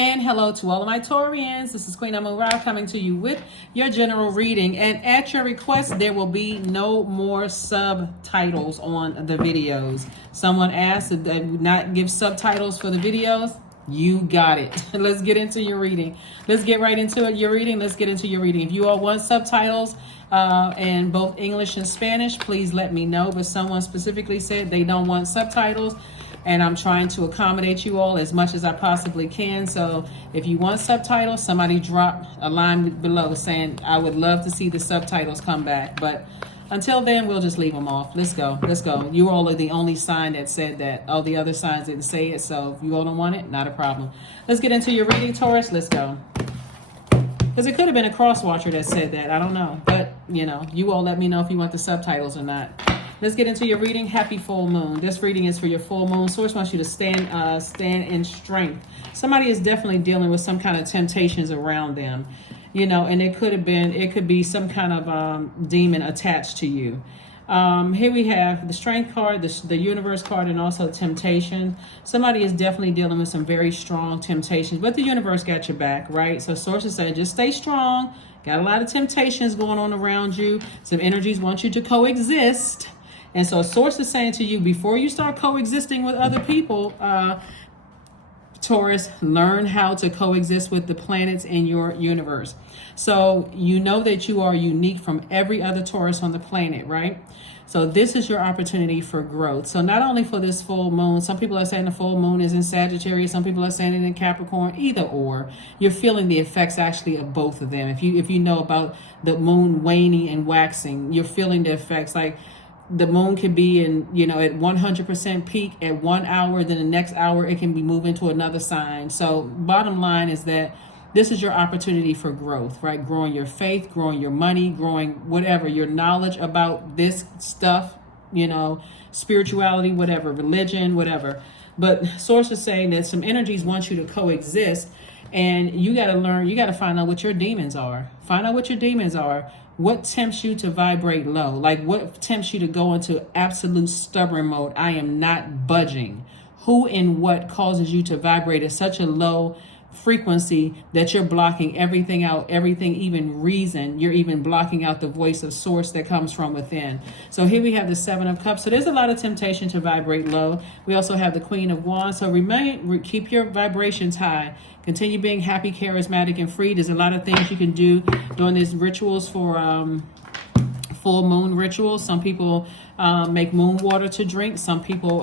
and hello to all of my Taurians. This is Queen Amun Ra coming to you with your general reading. And at your request, there will be no more subtitles on the videos. Someone asked that I would not give subtitles for the videos. You got it. Let's get into your reading. Let's get right into it. Your reading. Let's get into your reading. If you all want subtitles in both English and Spanish, please let me know. But someone specifically said they don't want subtitles. And I'm trying to accommodate you all as much as I possibly can. So if you want subtitles, somebody drop a line below saying, I would love to see the subtitles come back. But until then, we'll just leave them off. Let's go. Let's go. You all are the only sign that said that. All the other signs didn't say it. So if you all don't want it, not a problem. Let's get into your reading, Taurus. Let's go. Because it could have been a cross watcher that said that. I don't know. But, you know, you all let me know if you want the subtitles or not. Let's get into your reading. Happy full moon. This reading is for your full moon. Source wants you to stand in strength. Somebody is definitely dealing with some kind of temptations around them, you know, and it could be some kind of demon attached to you. Here we have the strength card, the universe card, and also temptation. Somebody is definitely dealing with some very strong temptations, but the universe got your back, right? So sources say just stay strong. Got a lot of temptations going on around you. Some energies want you to coexist. And so source is saying to you, before you start coexisting with other people, Taurus, learn how to coexist with the planets in your universe. So you know that you are unique from every other Taurus on the planet, right? So this is your opportunity for growth. So not only for this full moon, some people are saying the full moon is in Sagittarius, some people are saying it in Capricorn, either or. You're feeling the effects actually of both of them. If you know about the moon waning and waxing, you're feeling the effects. Like the moon can be in, you know, at 100% peak at 1 hour, then the next hour it can be moving to another sign. So bottom line is that this is your opportunity for growth, right? Growing your faith, growing your money, growing whatever, your knowledge about this stuff, you know, spirituality, whatever, religion, whatever. But source is saying that some energies want you to coexist, and you got to learn, you got to find out what your demons are. Find out what your demons are. What tempts you to vibrate low? Like what tempts you to go into absolute stubborn mode? I am not budging. Who and what causes you to vibrate at such a low frequency that you're blocking everything out, everything, even reason. You're even blocking out the voice of source that comes from within. So here we have the 7 of Cups. So there's a lot of temptation to vibrate low. We also have the Queen of Wands. So keep your vibrations high. Continue being happy, charismatic, and free. There's a lot of things you can do during these rituals for full moon rituals. Some people make moon water to drink. Some people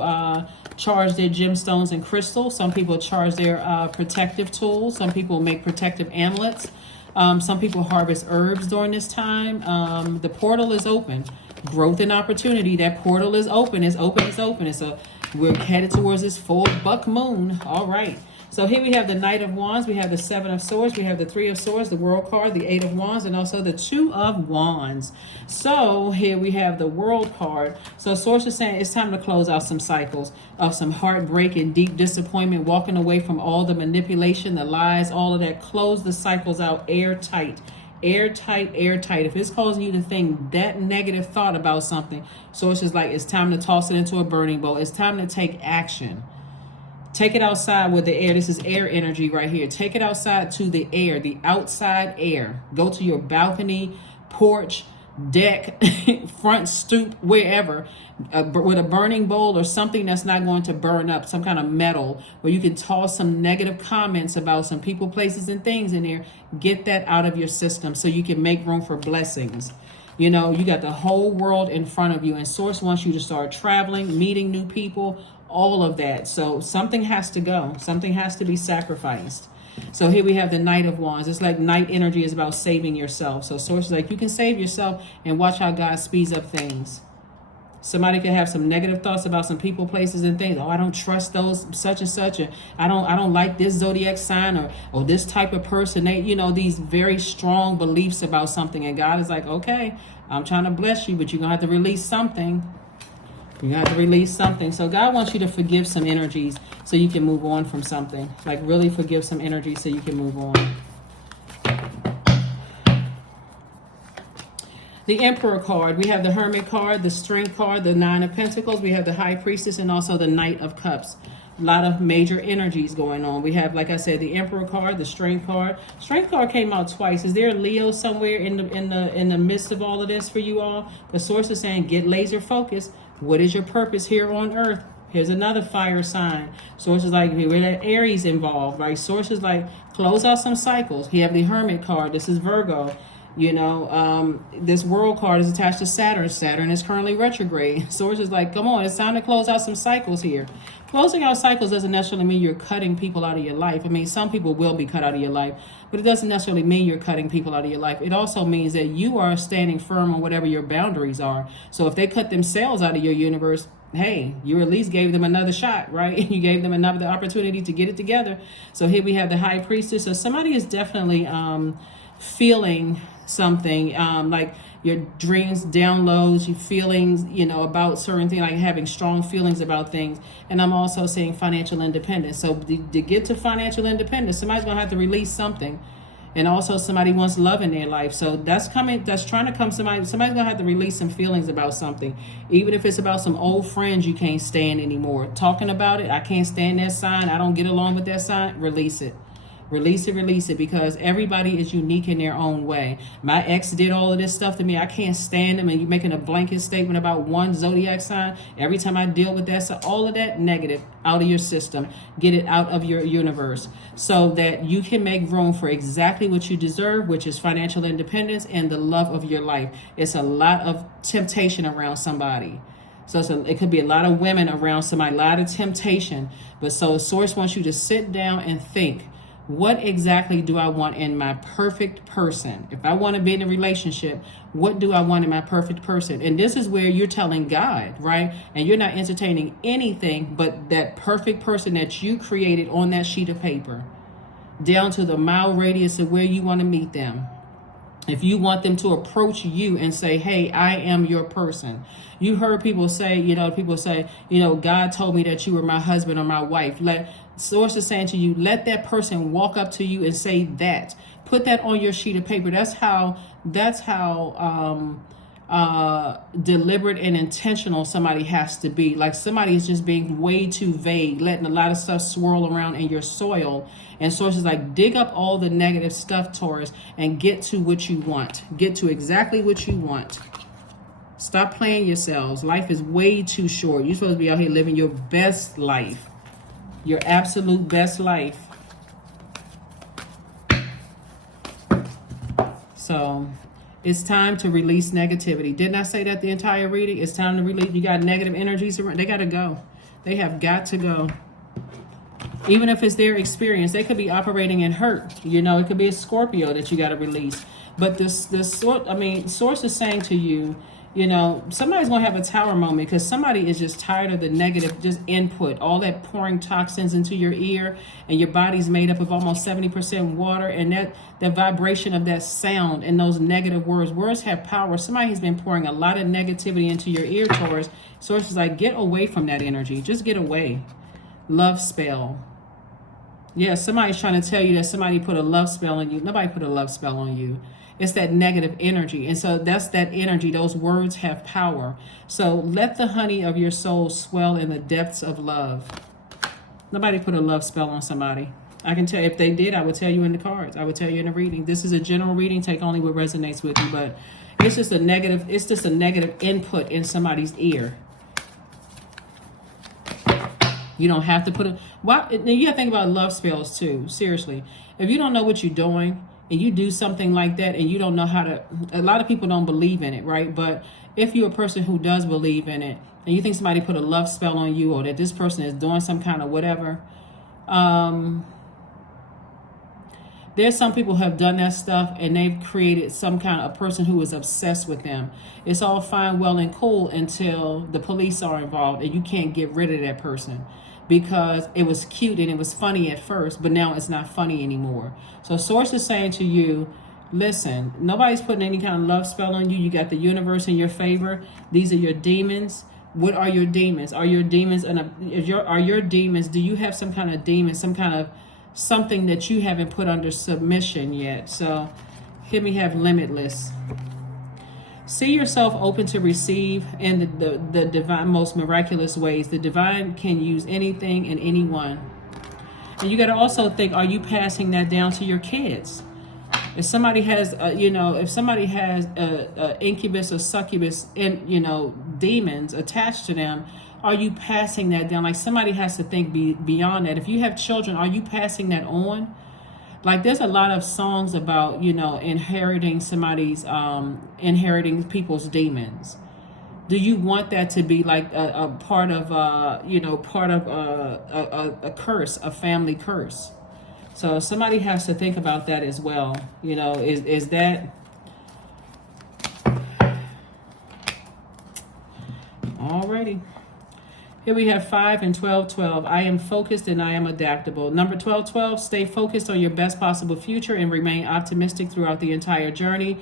charge their gemstones and crystals. Some people charge their protective tools. Some people make protective amulets. Some people harvest herbs during this time. The portal is open. Growth and opportunity. That portal is open. It's open. It's open. So we're headed towards this full buck moon. All right. So here we have the Knight of Wands, we have the 7 of Swords, we have the 3 of Swords, the World card, the 8 of Wands, and also the 2 of Wands. So here we have the World card. So Source is saying it's time to close out some cycles of some heartbreak and deep disappointment, walking away from all the manipulation, the lies, all of that. Close the cycles out airtight. Airtight, airtight. If it's causing you to think that negative thought about something, Source is like, it's time to toss it into a burning bowl. It's time to take action. Take it outside with the air. This is air energy right here. Take it outside to the air, the outside air. Go to your balcony, porch, deck, front stoop, wherever, with a burning bowl or something that's not going to burn up, some kind of metal, where you can toss some negative comments about some people, places, and things in there. Get that out of your system so you can make room for blessings. You know, you got the whole world in front of you, and Source wants you to start traveling, meeting new people, all of that. So something has to go. Something has to be sacrificed. So here we have the Knight of Wands. It's like night energy is about saving yourself. So Source is like, you can save yourself, and watch how God speeds up things. Somebody could have some negative thoughts about some people, places, and things. Oh, I don't trust those such and such. Or I don't like this zodiac sign or this type of person. They, you know, these very strong beliefs about something. And God is like, okay, I'm trying to bless you, but you're going to have to release something. You have to release something. So God wants you to forgive some energies so you can move on from something. Like really forgive some energy so you can move on. The Emperor card. We have the Hermit card, the Strength card, the 9 of Pentacles. We have the High Priestess, and also the Knight of Cups. A lot of major energies going on. We have, like I said, the Emperor card, the Strength card. Strength card came out twice. Is there a Leo somewhere in the midst of all of this for you all? The source is saying, get laser focused. What is your purpose here on Earth? Here's another fire sign. Sources like, we're at Aries involved, right? Sources like, close out some cycles. You have the Hermit card. This is Virgo. You know, this World card is attached to Saturn. Saturn is currently retrograde. Sources like, come on, it's time to close out some cycles here. Closing out cycles doesn't necessarily mean you're cutting people out of your life. I mean, some people will be cut out of your life, but it doesn't necessarily mean you're cutting people out of your life. It also means that you are standing firm on whatever your boundaries are. So if they cut themselves out of your universe, hey, you at least gave them another shot, right? You gave them another opportunity to get it together. So here we have the High Priestess. So somebody is definitely feeling something, like your dreams, downloads, your feelings, you know, about certain things, like having strong feelings about things. And I'm also saying financial independence. So to get to financial independence, somebody's gonna have to release something. And also somebody wants love in their life. So that's trying to come. Somebody's gonna have to release some feelings about something. Even if it's about some old friends you can't stand anymore. Talking about it, I can't stand that sign, I don't get along with that sign, release it. Release it, because everybody is unique in their own way. My ex did all of this stuff to me. I can't stand them. And you're making a blanket statement about one zodiac sign. Every time I deal with that, so all of that negative out of your system, get it out of your universe, so that you can make room for exactly what you deserve, which is financial independence and the love of your life. It's a lot of temptation around somebody. So it could be a lot of women around somebody, a lot of temptation. But so the source wants you to sit down and think, what exactly do I want in my perfect person? If I want to be in a relationship, what do I want in my perfect person? And this is where you're telling God, right? And you're not entertaining anything but that perfect person that you created on that sheet of paper, down to the mile radius of where you want to meet them. If you want them to approach you and say, hey, I am your person. You heard people say, God told me that you were my husband or my wife. Source is saying to you, let that person walk up to you and say that. Put that on your sheet of paper. That's how deliberate and intentional somebody has to be. Like somebody is just being way too vague, letting a lot of stuff swirl around in your soil. And sources like, dig up all the negative stuff, Taurus, and get to what you want. Get to exactly what you want. Stop playing yourselves. Life is way too short. You're supposed to be out here living your best life. Your absolute best life. So it's time to release negativity. Didn't I say that the entire reading? It's time to release. You got negative energies around. They got to go. They have got to go. Even if it's their experience, they could be operating in hurt. You know, it could be a Scorpio that you got to release. But source is saying to you, you know, somebody's going to have a tower moment because somebody is just tired of the negative just input, all that pouring toxins into your ear, and your body's made up of almost 70% water, and that vibration of that sound and those negative words. Words have power. Somebody has been pouring a lot of negativity into your ear, Taurus. Source is like, get away from that energy. Just get away. Love spell. Yeah, somebody's trying to tell you that somebody put a love spell on you. Nobody put a love spell on you. It's that negative energy. And so that's that energy. Those words have power. So let the honey of your soul swell in the depths of love. Nobody put a love spell on somebody. I can tell, if they did, I would tell you in the cards. I would tell you in the reading. This is a general reading. Take only what resonates with you. But it's just a negative input in somebody's ear. You don't have to put a... Why? You got to think about love spells too. Seriously. If you don't know what you're doing, and you do something like that and you don't know how to, a lot of people don't believe in it, right? But if you're a person who does believe in it and you think somebody put a love spell on you, or that this person is doing some kind of whatever, there's some people who have done that stuff and they've created some kind of a person who is obsessed with them. It's all fine, well, and cool until the police are involved and you can't get rid of that person. Because it was cute and it was funny at first, but now it's not funny anymore. So source is saying to you, listen, nobody's putting any kind of love spell on you. You got the universe in your favor. These are your demons. What are your demons? Are your demons, are your demons, do you have some kind of demon, some kind of something that you haven't put under submission yet? So here we have limitless. See yourself open to receive in the divine, most miraculous ways. The divine can use anything and anyone. And you got to also think, are you passing that down to your kids? If somebody has, if somebody has a incubus or succubus, demons attached to them, are you passing that down? Like, somebody has to think beyond that. If you have children, are you passing that on? Like, there's a lot of songs about, inheriting people's demons. Do you want that to be like a part of, a curse, a family curse? So somebody has to think about that as well. Is that... Alrighty. Here we have 5 and 12-12. I am focused and I am adaptable. Number 12-12, stay focused on your best possible future and remain optimistic throughout the entire journey.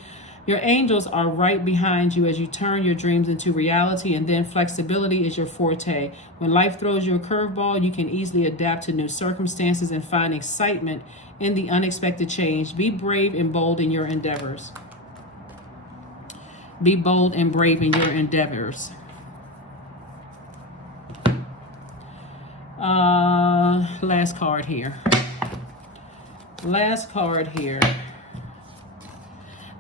Your angels are right behind you as you turn your dreams into reality, and then flexibility is your forte. When life throws you a curveball, you can easily adapt to new circumstances and find excitement in the unexpected change. Be brave and bold in your endeavors. Be bold and brave in your endeavors. Last card here.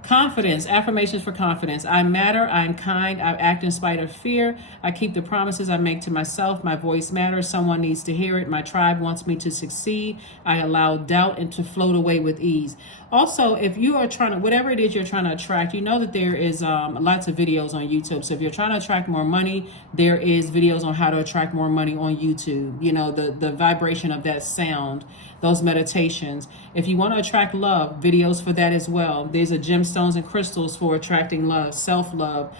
Confidence, affirmations for confidence. I matter, I am kind, I act in spite of fear. I keep the promises I make to myself. My voice matters, someone needs to hear it. My tribe wants me to succeed. I allow doubt and to float away with ease. Also, if you are trying to, whatever it is you're trying to attract, you know that there is lots of videos on YouTube. So if you're trying to attract more money, there is videos on how to attract more money on YouTube. The vibration of that sound, those meditations. If you want to attract love, videos for that as well. There's a gemstones and crystals for attracting love, self-love,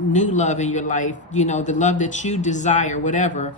new love in your life, the love that you desire, whatever.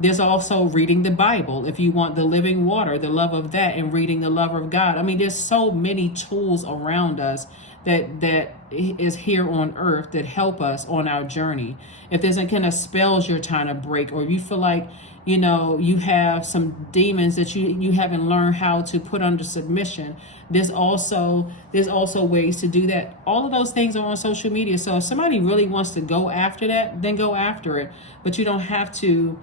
There's also reading the Bible. If you want the living water, the love of that, and reading the love of God. I mean, there's so many tools around us that is here on earth that help us on our journey. If there's any kind of spells you're trying to break, or you feel like, you have some demons that you haven't learned how to put under submission, there's also ways to do that. All of those things are on social media. So if somebody really wants to go after that, then go after it. But you don't have to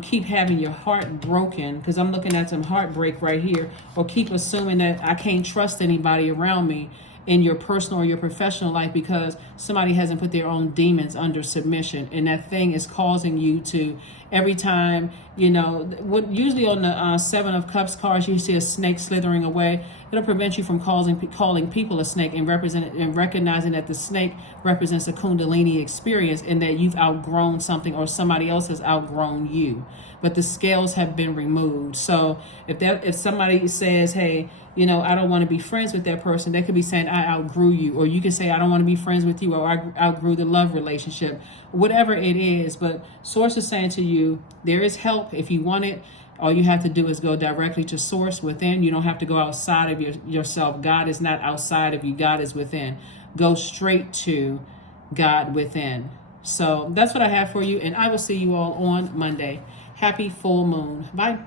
keep having your heart broken, because I'm looking at some heartbreak right here, or keep assuming that I can't trust anybody around me in your personal or your professional life because somebody hasn't put their own demons under submission, and that thing is causing you to, every time, what usually on the 7 of Cups cards, you see a snake slithering away. It'll prevent you from calling people a snake, and recognizing that the snake represents a Kundalini experience, and that you've outgrown something or somebody else has outgrown you, but the scales have been removed. So if somebody says, hey, I don't want to be friends with that person, they could be saying, I outgrew you. Or you can say, I don't want to be friends with you, or I outgrew the love relationship, whatever it is. But Source is saying to you, there is help if you want it. All you have to do is go directly to Source within. You don't have to go outside of yourself. God is not outside of you. God is within. Go straight to God within. So that's what I have for you. And I will see you all on Monday. Happy full moon. Bye.